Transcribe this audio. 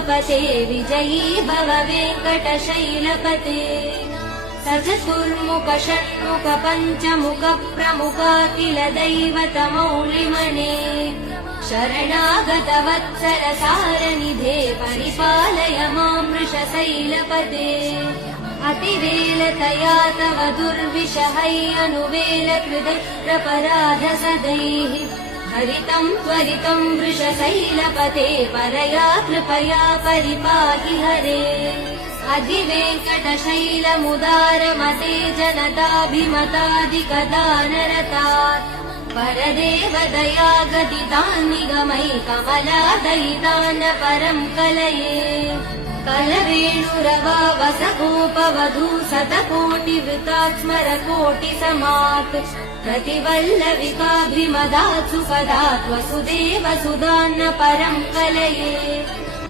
उमापते विजयी भव वेङ्कटशैलपते सचतुर्मुख षण्मुख पञ्चमुख प्रमुखाखिल दैवतमौलिमणे शरणागत वत्सल सारनिधे परिपालय मां वृषशैलपते अतिवेलतया तव दुर्विषहै अनुवेलकृतप्रपराध सदैः हरितं त्वरितं वृषशैलपते परया कृपया परिपाहि हरे अधिवेङ्कटशैलमुदारमते जनताभिमताधिकदानरतात् परदेव दया गदितान् निगमै कमलादयितान् परं कलये कलवेणुरवावसगोपवधू शतकोटिवृतात् स्मरकोटिसमात् प्रतिवल्लविकाभिमदात् सुपदात् वसुदेव सुधान्न परं कलये